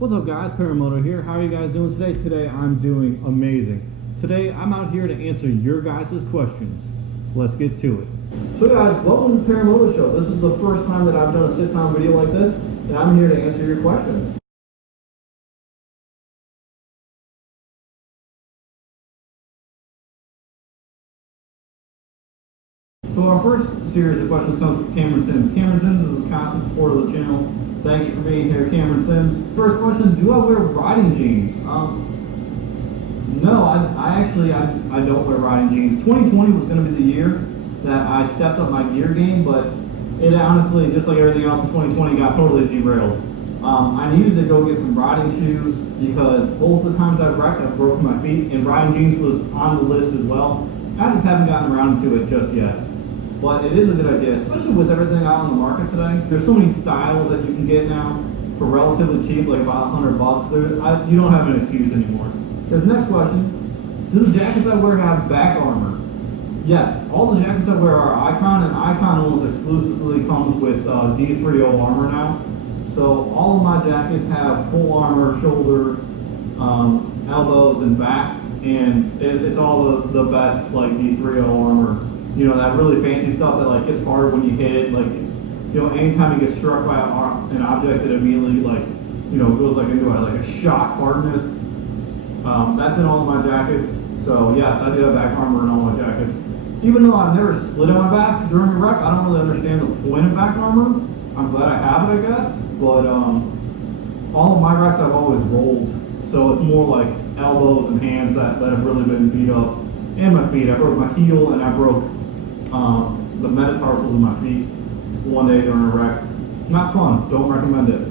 What's up guys, Paramoto here. How are you guys doing today? Today I'm doing amazing. Today I'm out here to answer your guys' questions. Let's get to it. So guys, welcome to the Paramoto Show. This is the first time that I've done a sit-down video like this, and I'm here to answer your questions. So our first series of questions comes from Cameron Sims. Cameron Sims is a constant supporter of the channel. Thank you for being here, Cameron Sims. First question, do I wear riding jeans? No, I actually don't wear riding jeans. 2020 was going to be the year that I stepped up my gear game, but it honestly, just like everything else in 2020, got totally derailed. I needed to go get some riding shoes because both the times I've wrecked, I've broken my feet, and riding jeans was on the list as well. I just haven't gotten around to it just yet. But it is a good idea, especially with everything out on the market today. There's so many styles that you can get now for relatively cheap, like about $100. You don't have an excuse anymore. This next question, do the jackets I wear have back armor? Yes, all the jackets I wear are Icon, and Icon almost exclusively comes with D3O armor now. So all of my jackets have full armor, shoulder, elbows, and back, and it's all the best like D3O armor. You know, that really fancy stuff that like hits hard when you hit it. Like, you know, anytime you get struck by an object, it immediately like, you know, goes like into like a shock hardness. That's in all of my jackets. So yes, I do have back armor in all my jackets. Even though I've never slid on my back during a wreck, I don't really understand the point of back armor. I'm glad I have it, I guess. But all of my wrecks I've always rolled. So it's more like elbows and hands that have really been beat up. And my feet. I broke my heel and I broke the metatarsals of my feet one day during a wreck. Not fun. Don't recommend it.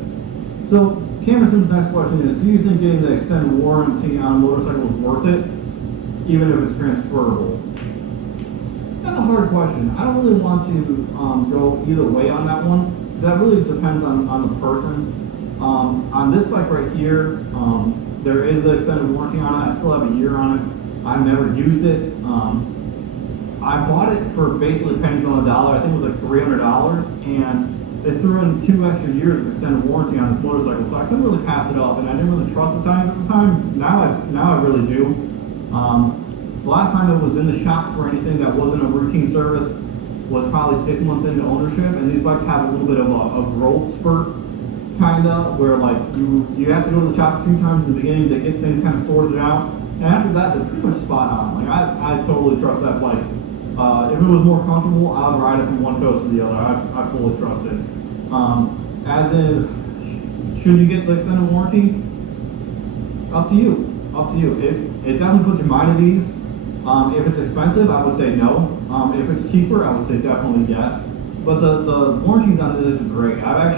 So Cameron Sims' next question is, do you think getting the extended warranty on a motorcycle is worth it, even if it's transferable? That's a hard question. I don't really want to go either way on that one. That really depends on the person. On this bike right here, there is the extended warranty on it. I still have a year on it. I've never used it. I bought it for basically pennies on the dollar. I think it was like $300, and they threw in 2 extra years of extended warranty on this motorcycle, so I couldn't really pass it up, and I didn't really trust the tires at the time. Now I really do. The last time it was in the shop for anything that wasn't a routine service was probably 6 months into ownership, and these bikes have a little bit of a growth spurt, kinda, where like you have to go to the shop a few times in the beginning to get things kind of sorted out. And after that, they're pretty much spot on. Like I totally trust that bike. If it was more comfortable, I would ride it from one coast to the other. I fully trust it. As in, should you get the extended warranty? Up to you. Up to you. It definitely puts your mind at ease. If it's expensive, I would say no. If it's cheaper, I would say definitely yes. But the warranties on this is great. I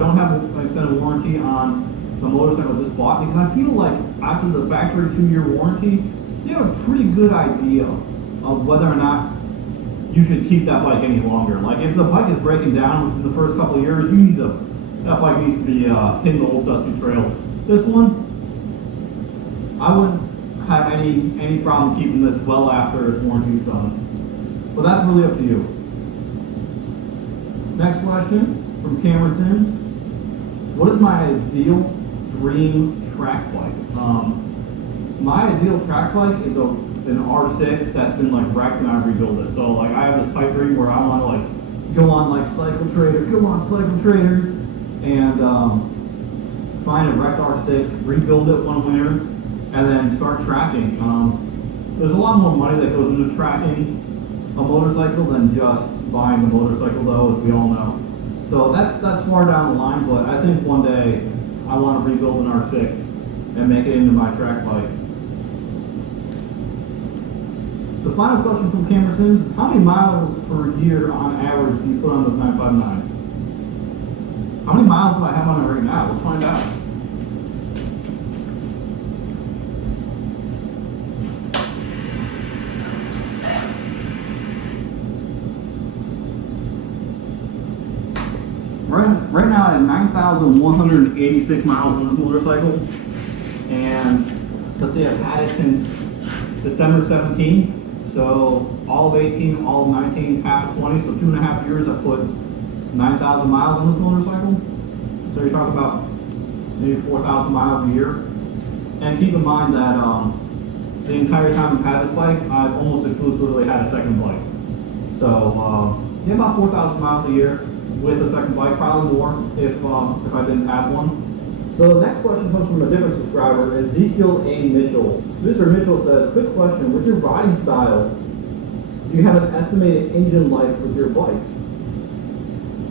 don't have an extended warranty on the motorcycle I just bought because I feel like after the factory 2-year warranty, you have a pretty good idea of whether or not you should keep that bike any longer. Like if the bike is breaking down within the first couple of years, that bike needs to be hitting the old dusty trail. This one, I wouldn't have any problem keeping this well after its warranty is done. But that's really up to you. Next question from Cameron Sims. What is my ideal dream track bike? My ideal track bike is an R6 that's been like wrecked and I rebuild it. So like I have this pipe dream where I want to like go on like Cycle Trader, and find a wrecked R6, rebuild it one winter, and then start tracking. There's a lot more money that goes into tracking a motorcycle than just buying the motorcycle though, as we all know. So that's far down the line, but I think one day I want to rebuild an R6 and make it into my track bike. The final question from Cameron Sims is, how many miles per year on average do you put on the 959? How many miles do I have on it right now? Let's find out. Right now I have 9,186 miles on this motorcycle, and let's see, I've had it since December 17. So all of 18, all of 19, half of 20, so 2.5 years I put 9,000 miles on this motorcycle. So you're talking about, maybe 4,000 miles a year. And keep in mind that the entire time I've had this bike, I've almost exclusively had a second bike. So yeah, about 4,000 miles a year with a second bike, probably more if I didn't have one. So the next question comes from a different subscriber, Ezekiel A. Mitchell. Mr. Mitchell says, quick question, with your riding style, do you have an estimated engine life with your bike?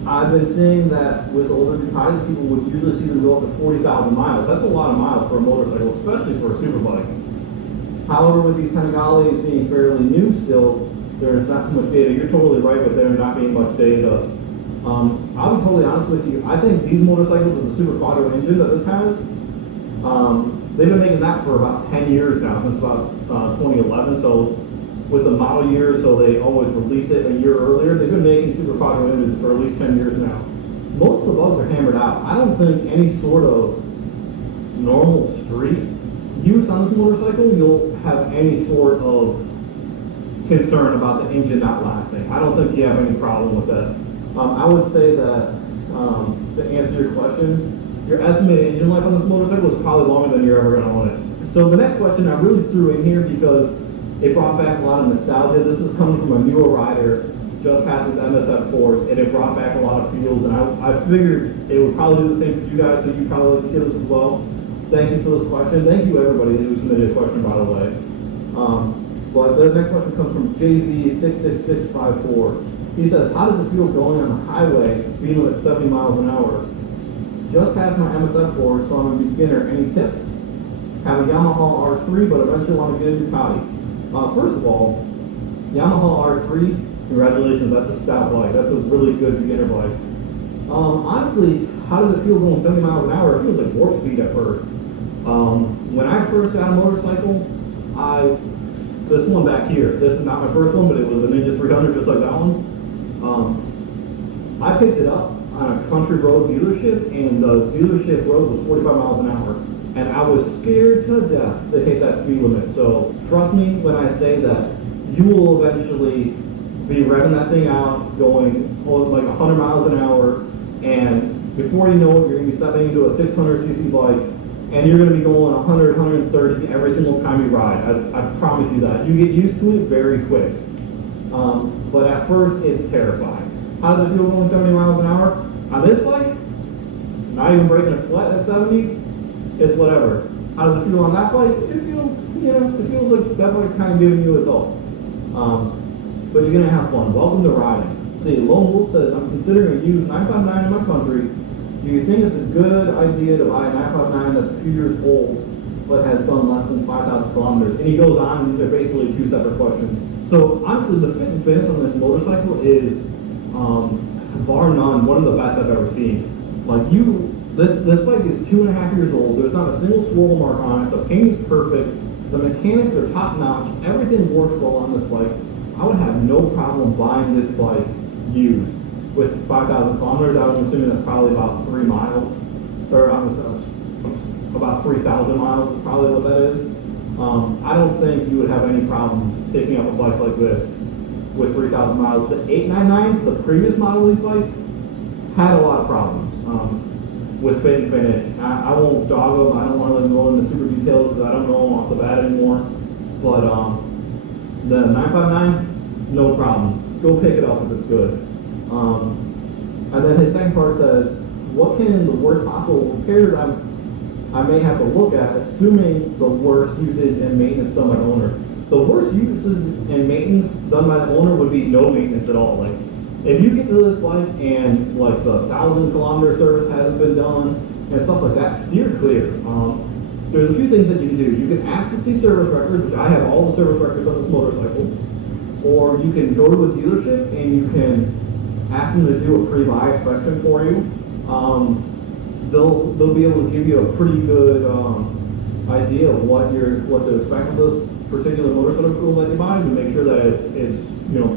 I've been seeing that with older Ducatis, people would usually see them go up to 40,000 miles. That's a lot of miles for a motorcycle, especially for a super bike. However, with these Panigales being fairly new still, there's not too much data. You're totally right with there not being much data. I'll be totally honest with you. I think these motorcycles with the Super Quattro engine that this has, they've been making that for about 10 years now, since about 2011. So with the model year, so they always release it a year earlier. They've been making Super Quattro engines for at least 10 years now. Most of the bugs are hammered out. I don't think any sort of normal street use on this motorcycle, you'll have any sort of concern about the engine not lasting. I don't think you have any problem with that. I would say that, to answer your question, your estimated engine life on this motorcycle is probably longer than you're ever going to own it. So the next question I really threw in here because it brought back a lot of nostalgia. This is coming from a newer rider, just past his MSF Force, and it brought back a lot of feels, and I figured it would probably do the same for you guys, so you probably like to hear this as well. Thank you for this question. Thank you everybody who submitted a question, by the way. But the next question comes from JZ66654. He says, how does it feel going on the highway, speed limit 70 miles an hour? Just passed my MSF Force, so I'm a beginner. Any tips? Have a Yamaha R3, but eventually want to get a Ducati. First of all, Yamaha R3, congratulations, that's a stout bike. That's a really good beginner bike. Honestly, how does it feel going 70 miles an hour? It feels like warp speed at first. When I first got a motorcycle, this one back here, this is not my first one, but it was a Ninja 300 just like that one. I picked it up on a country road dealership, and the dealership road was 45 miles an hour. And I was scared to death to hit that speed limit. So trust me when I say that you will eventually be revving that thing out, going like 100 miles an hour, and before you know it, you're going to be stepping into a 600cc bike, and you're going to be going 100, 130 every single time you ride. I promise you that. You get used to it very quick. But at first, it's terrifying. How does it feel going 70 miles an hour? On this bike, not even breaking a sweat at 70, it's whatever. How does it feel on that bike? It feels, it feels like that bike's kind of giving you its all. But you're going to have fun. Welcome to riding. See, Lone Wolf says, I'm considering a used 959 in my country. Do you think it's a good idea to buy a 959 that's a few years old, but has done less than 5,000 kilometers? And he goes on, and these are basically two separate questions. So honestly, the fit and finish on this motorcycle is, bar none, one of the best I've ever seen. Like this bike is 2.5 years old. There's not a single swirl mark on it. The paint is perfect. The mechanics are top notch. Everything works well on this bike. I would have no problem buying this bike used with 5,000 kilometers. I'm assuming that's probably about 3 miles, or about 3,000 miles is probably what that is. I don't think you would have any problems picking up a bike like this with 3,000 miles. The 899s, the previous model of these bikes, had a lot of problems with fit and finish. I won't dog them. I don't want to go into super details because I don't know them off the bat anymore. But the 959, no problem. Go pick it up if it's good. And then his second part says, what can the worst possible repairs I may have to look at, assuming the worst usage and maintenance done by the owner? The worst usage and maintenance done by the owner would be no maintenance at all. Like, if you get to this bike and like the 1,000-kilometer service hasn't been done and stuff like that, steer clear. There's a few things that you can do. You can ask to see service records, which I have all the service records on this motorcycle, or you can go to a dealership and you can ask them to do a pre-buy inspection for you. They'll be able to give you a pretty good idea of what to expect with this particular motorcycle that you buy, to make sure that it's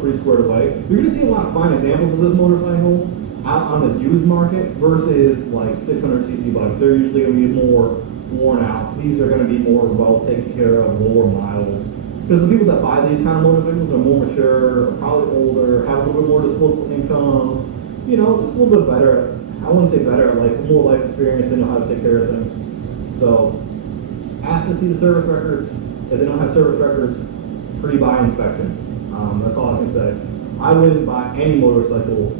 pretty squared away. You're going to see a lot of fine examples of this motorcycle out on the used market versus like 600cc bikes. They're usually going to be more worn out. These are going to be more well taken care of, lower miles. Because the people that buy these kind of motorcycles are more mature, probably older, have a little bit more disposable income, just a little bit better I wouldn't say better, like more life experience and know how to take care of things. So ask to see the service records. If they don't have service records, pre-buy inspection. That's all I can say. I wouldn't buy any motorcycle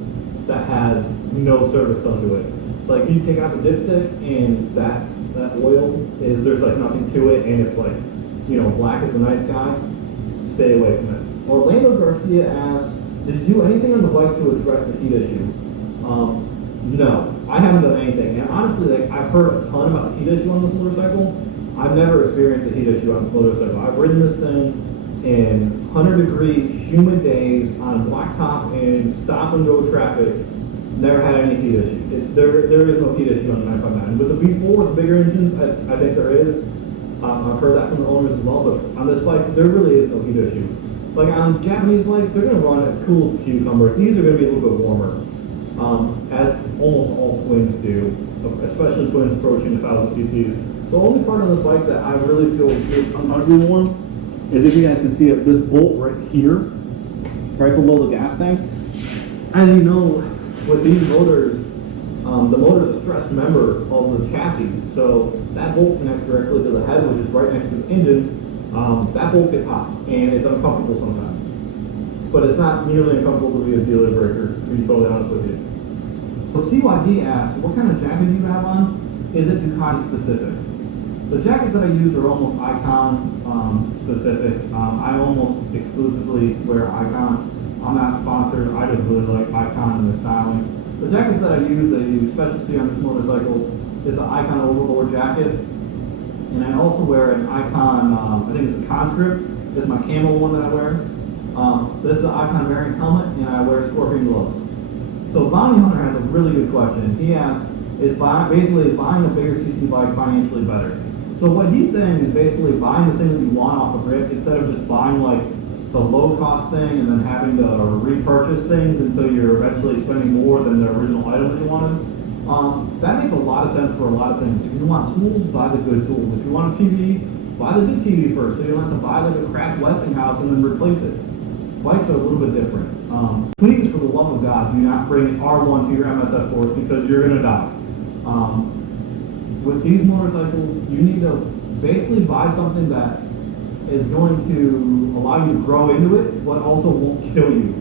that has no service done to it. Like you take out the dipstick and that oil is, there's like nothing to it and it's like, you know, black as the night sky. Stay away from it. Orlando Garcia asks, did you do anything on the bike to address the heat issue? No, I haven't done anything. And honestly, like I've heard a ton about the heat issue on this motorcycle. I've never experienced the heat issue on this motorcycle. I've ridden this thing in 100-degree humid days on blacktop and stop and go traffic. Never had any heat issue. There is no heat issue on the 959. With the V4, with the bigger engines, I think there is. I've heard that from the owners as well, but on this bike, there really is no heat issue. Like on Japanese bikes, they're going to run as cool as a cucumber. These are going to be a little bit warmer, as almost all twins do, especially twins approaching 1,000 cc's. The only part of this bike that I really feel is uncomfortable on is if you guys can see it, this bolt right here, right below the gas tank. As you know, with these motors, the motor is a stressed member of the chassis, so that bolt connects directly to the head, which is right next to the engine. That bolt gets hot, and it's uncomfortable sometimes. But it's not nearly uncomfortable to be a dealer breaker, to be totally honest with you. So CYD asks, what kind of jacket do you have on? Is it Ducati specific? The jackets that I use are almost Icon specific. I almost exclusively wear Icon. I'm not sponsored. I just really like Icon and their styling. The jackets that I use, that you especially see on this motorcycle, is an Icon overlord jacket. And I also wear an Icon, I think it's a conscript. This is my camo one that I wear. This is an Icon variant helmet, and I wear scorpion gloves. So Bounty Hunter has a really good question. He asks, is basically buying a bigger CC bike financially better? So what he's saying is basically buying the thing that you want off the rip instead of just buying like the low cost thing and then having to repurchase things until you're eventually spending more than the original item that you wanted. That makes a lot of sense for a lot of things. If you want tools, buy the good tools. If you want a TV, buy the good TV first, so you don't have to buy like a crap Westinghouse and then replace it. Bikes are a little bit different. Please, for the love of God, do not bring R1 to your MSF course because you're going to die. With these motorcycles, you need to basically buy something that is going to allow you to grow into it, but also won't kill you.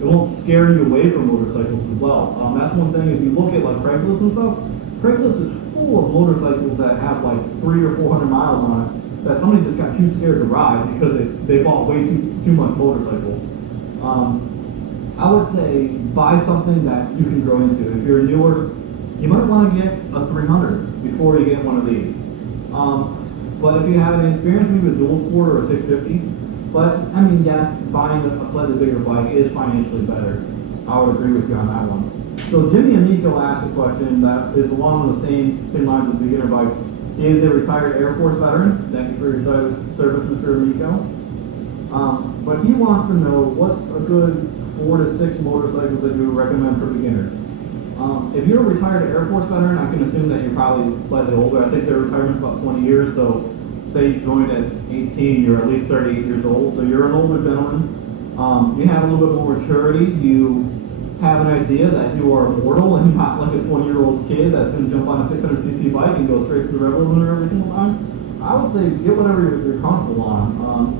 It won't scare you away from motorcycles as well. That's one thing. If you look at like Craigslist and stuff, Craigslist is full of motorcycles that have like 300 or 400 miles on it that somebody just got too scared to ride because they bought way too much motorcycle. I would say buy something that you can grow into. If you're newer, you might want to get a 300 before you get one of these. But if you have any experience, maybe a dual sport or a 650. But I mean, yes, buying a slightly bigger bike is financially better. I would agree with you on that one. So Jimmy Amico asked a question that is along the same lines as beginner bikes. He is a retired Air Force veteran. Thank you for your service, Mr. Amico. But he wants to know what's a good 4 to 6 motorcycles that you would recommend for beginners. If you're a retired Air Force veteran, I can assume that you're probably slightly older. I think their retirement's about 20 years, so say you joined at 18, you're at least 38 years old, so you're an older gentleman. You have a little bit more maturity. You have an idea that you are immortal and not like a 20-year-old kid that's going to jump on a 600cc bike and go straight to the Rebel Lunar every single time. I would say get whatever you're comfortable on.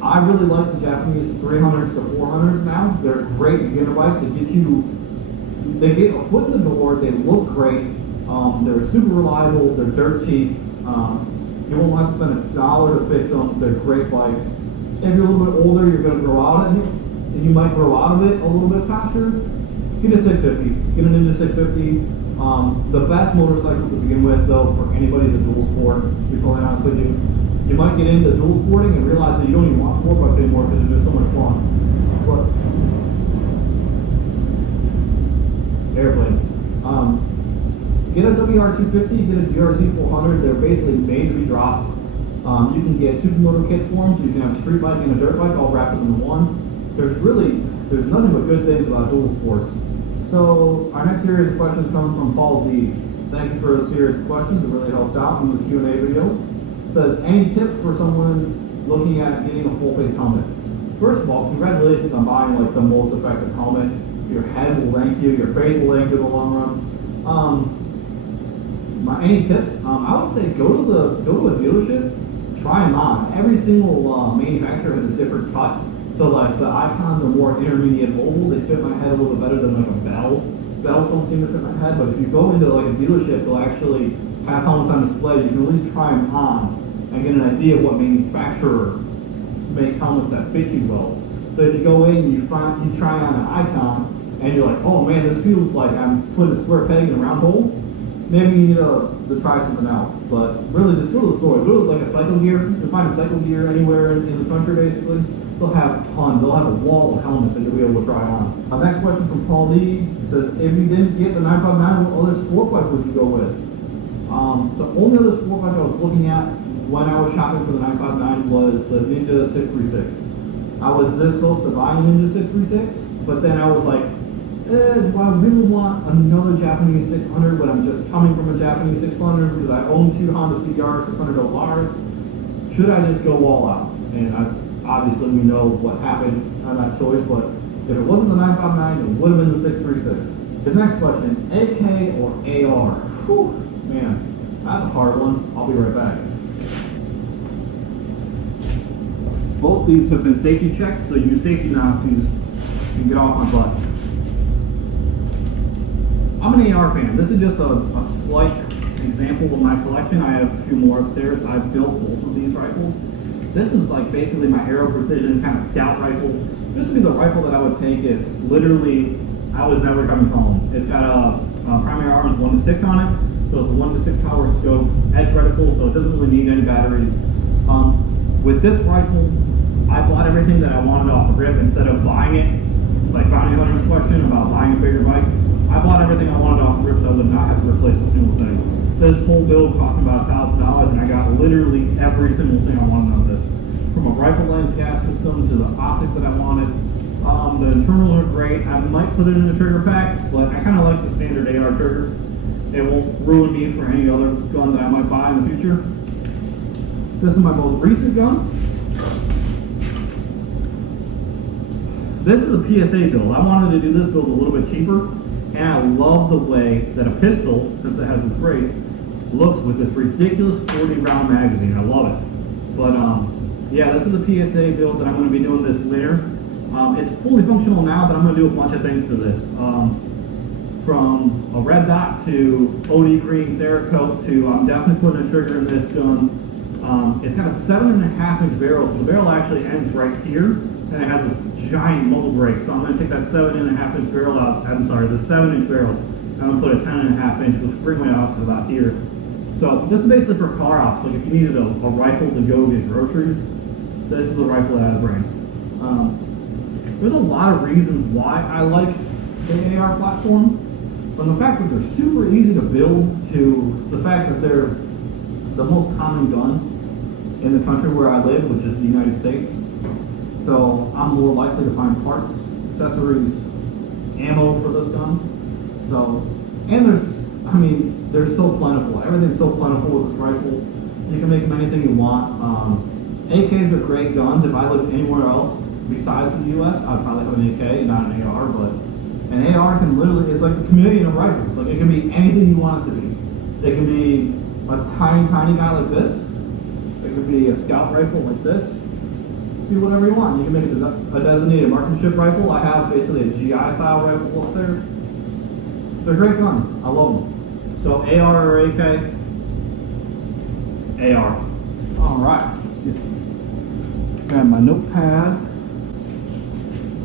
I really like the Japanese 300s to 400s now. They're great beginner bikes. They get a foot in the door, they look great, they're super reliable, they're dirt cheap, you won't have to spend $1 to fix them, they're great bikes. If you're a little bit older, you're going to grow out of it, and you might grow out of it a little bit faster, get a 650, get a Ninja 650. The best motorcycle to begin with, though, for anybody who's a dual sport, to be totally honest with you, you might get into dual sporting and realize that you don't even want sport bikes anymore because they're just so much fun. But airplane. Get a WR250, get a GRZ 400. They're basically made to be dropped. You can get supermoto kits for them, so you can have a street bike and a dirt bike all wrapped up into one. There's nothing but good things about dual sports. So our next series of questions comes from Paul D. Thank you for the series of questions. It really helps out in the Q&A videos. It says, any tips for someone looking at getting a full face helmet? First of all, congratulations on buying like the most effective helmet. Your head will thank you. Your face will thank you in the long run. Any tips? I would say go to a dealership, try them on. Every single manufacturer has a different cut. So like the icons are more intermediate oval. They fit my head a little bit better than like a bell. Bells don't seem to fit my head, but if you go into like a dealership, they'll actually have helmets on display. You can at least try them on and get an idea of what manufacturer makes helmets that fit you well. So if you go in and you try on an icon and you're like, oh man, this feels like I'm putting a square peg in a round hole, maybe you need to try something out. But really, just go to the store. Go to like a cycle gear. You can find a cycle gear anywhere in the country, basically. They'll have a ton. They'll have a wall of helmets that you'll be able to try on. Next question from Paul D. He says, if you didn't get the 959, what other sport bike would you go with? The only other sport bike I was looking at when I was shopping for the 959 was the Ninja 636. I was this close to buying a Ninja 636, but then I was like, do I really want another Japanese 600 when I'm just coming from a Japanese 600 because I own two Honda CBR 600 Lars? Should I just go all out? And obviously we know what happened on that choice, but if it wasn't the 959, it would have been the 636. The next question, AK or AR? Whew, man, that's a hard one. I'll be right back. Both these have been safety checked, so you safety Nazis can get off my butt. I'm an AR fan. This is just a slight example of my collection. I have a few more upstairs. I've built both of these rifles. This is like basically my Aero Precision kind of scout rifle. This would be the rifle that I would take if literally I was never coming home. It's got a primary arms 1-6 on it, so it's a 1-6 power scope, edge reticle, so it doesn't really need any batteries. With this rifle, I bought everything that I wanted off the rip instead of buying it. Like Bounty Hunter's question about buying a bigger bike. I bought everything I wanted off the rip, so I would not have to replace a single thing. This whole build cost me about $1,000, and I got literally every single thing I wanted out of this. From a rifle length gas system to the optics that I wanted. The internals are great. I might put it in the trigger pack, but I kind of like the standard AR trigger. It won't ruin me for any other gun that I might buy in the future. This is my most recent gun. This is a PSA build. I wanted to do this build a little bit cheaper, and I love the way that a pistol, since it has this brace, looks with this ridiculous 40-round magazine. I love it. But yeah, this is a PSA build that I'm going to be doing this winter. It's fully functional now, but I'm going to do a bunch of things to this. From a red dot to OD green Cerakote to I'm definitely putting a trigger in this gun. It's got a 7.5-inch barrel, so the barrel actually ends right here, and it has a giant muzzle brake. So I'm going to take that 7.5-inch barrel out. I'm sorry, the 7-inch barrel. I'm going to put a 10.5-inch, which will bring me out to about here. So this is basically for car ops. Like if you needed a rifle to go get groceries, this is the rifle that I bring. There's a lot of reasons why I like the AR platform. From the fact that they're super easy to build to the fact that they're the most common gun in the country where I live, which is the United States. So I'm more likely to find parts, accessories, ammo for this gun. So, and they're so plentiful. Everything's so plentiful with this rifle. You can make them anything you want. AKs are great guns. If I lived anywhere else besides the US, I'd probably have an AK, not an AR, but an AR can literally, it's like the chameleon of rifles. Like it can be anything you want it to be. It can be a tiny, tiny guy like this. It could be a scout rifle like this. Do whatever you want. You can make it a designated marksmanship rifle. I have basically a GI style rifle upstairs. They're great guns. I love them. So AR or AK? AR. All right. Let's grab my notepad.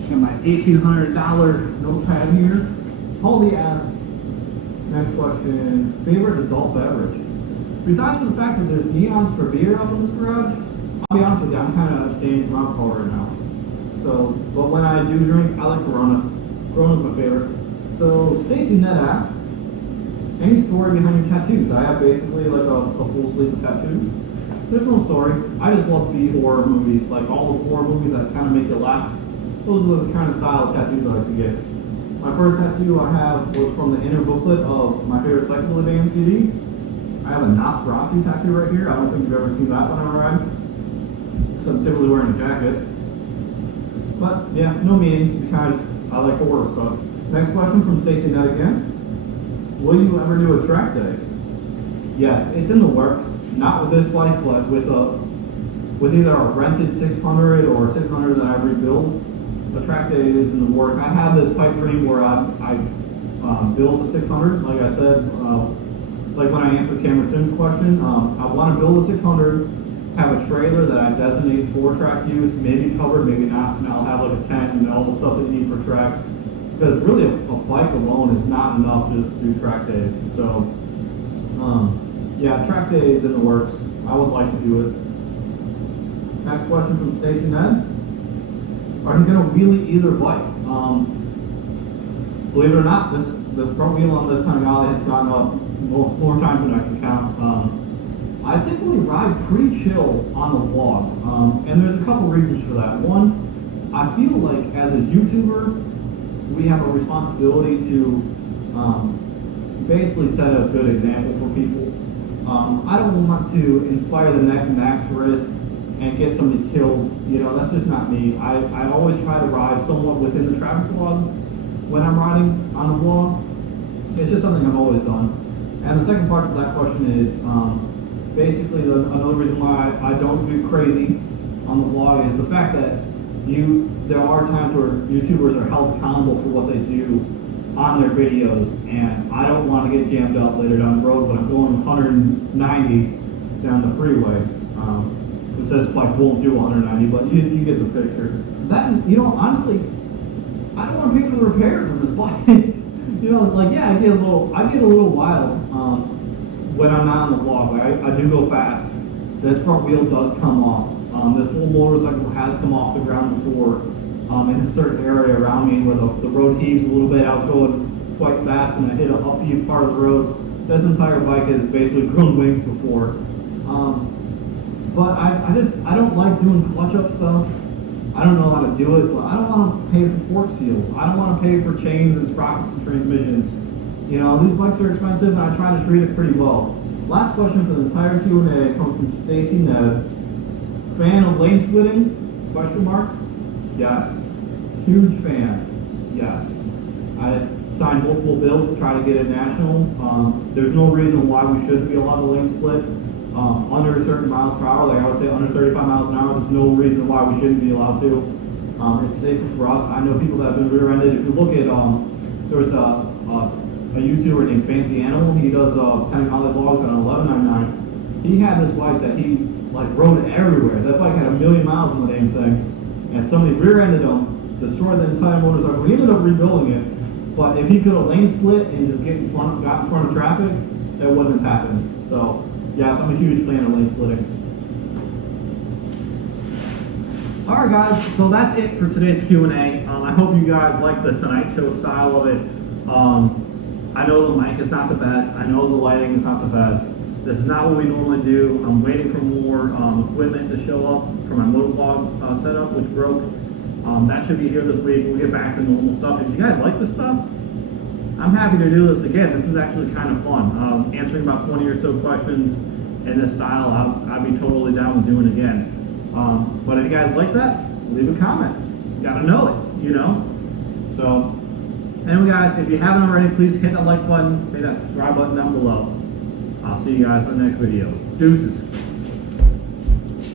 Got my $1,800 notepad here. Paulie asks, next question, favorite adult beverage? Besides for the fact that there's neons for beer up in this garage, I'll be honest with you, I'm kind of abstaining from alcohol right now. So, but when I do drink, I like Corona. Corona's my favorite. So, Stacy Ned asks, any story behind your tattoos? I have basically like a full sleeve of tattoos. There's no story. I just love B-horror movies, like all the horror movies that kind of make you laugh. Those are the kind of style of tattoos I like to get. My first tattoo I have was from the inner booklet of my favorite Cycle Band CD. I have a Nosferatu tattoo right here. I don't think you've ever seen that one on a ride. Except typically wearing a jacket. But yeah, no meanings besides I like horror stuff. Next question from Stacy Nett again. Will you ever do a track day? Yes, it's in the works. Not with this bike, but with either a rented 600 or 600 that I rebuild. The track day is in the works. I have this pipe dream where I build a 600. Like I said, like when I answered Cameron Sims' question, I want to build a 600, have a trailer that I designate for track use, maybe covered, maybe not, and I'll have like a tent and all the stuff that you need for track. Because really a bike alone is not enough just to do track days. So, yeah, track day is in the works. I would like to do it. Next question from Stacy Ned. Are you going to wheelie either bike? Believe it or not, this front wheel on this Panigale has gone up more times than I can count. I typically ride pretty chill on the vlog, and there's a couple reasons for that. One, I feel like as a YouTuber, we have a responsibility to basically set a good example for people. I don't want to inspire the next Mac tourist and get somebody killed. You know, that's just not me. I always try to ride somewhat within the traffic vlog when I'm riding on the vlog. It's just something I've always done. And the second part of that question is basically another reason why I don't do crazy on the vlog is the fact that there are times where YouTubers are held accountable for what they do on their videos, and I don't want to get jammed up later down the road when I'm going 190 down the freeway. It says bike won't do 190, but you get the picture. That, you know, honestly, I don't want to pay for the repairs on this bike. You know, like, yeah, I get a little wild when I'm not on the vlog. Like, I do go fast. This front wheel does come off. This whole motorcycle has come off the ground before in a certain area around me where the road heaves a little bit. I was going quite fast and I hit a upbeat part of the road. This entire bike has basically grown wings before. But I don't like doing clutch up stuff. I don't know how to do it, but I don't want to pay for fork seals. I don't want to pay for chains and sprockets and transmissions. You know, these bikes are expensive and I try to treat it pretty well. Last question for the entire Q&A comes from Stacy Ned. Fan of lane splitting? Question mark? Yes. Huge fan. Yes. I signed multiple bills to try to get it national. There's no reason why we shouldn't be allowed to lane split under a certain miles per hour. Like I would say under 35 miles an hour, there's no reason why we shouldn't be allowed to. It's safer for us. I know people that have been rear-ended. If you look at, there's a YouTuber named Fancy Animal. He does Panigale vlogs on 1199. He had this bike that he like rode everywhere. That bike had 1,000,000 miles on the damn thing, and somebody rear-ended him, destroyed the entire motorcycle. He ended up rebuilding it, but if he could have lane split and just got in front of traffic, that wouldn't have happened. So, yes, I'm a huge fan of lane splitting. All right, guys. So that's it for today's Q&A. I hope you guys like the Tonight Show style of it. I know the mic is not the best. I know the lighting is not the best. This is not what we normally do. I'm waiting for more equipment to show up for my motovlog setup, which broke. That should be here this week. We'll get back to normal stuff. If you guys like this stuff, I'm happy to do this again. This is actually kind of fun. Answering about 20 or so questions in this style, I'd be totally down with doing it again. But if you guys like that, leave a comment. You gotta know it, you know? So, anyway guys, if you haven't already, please hit that like button, hit that subscribe button down below. I'll see you guys in the next video. Deuces.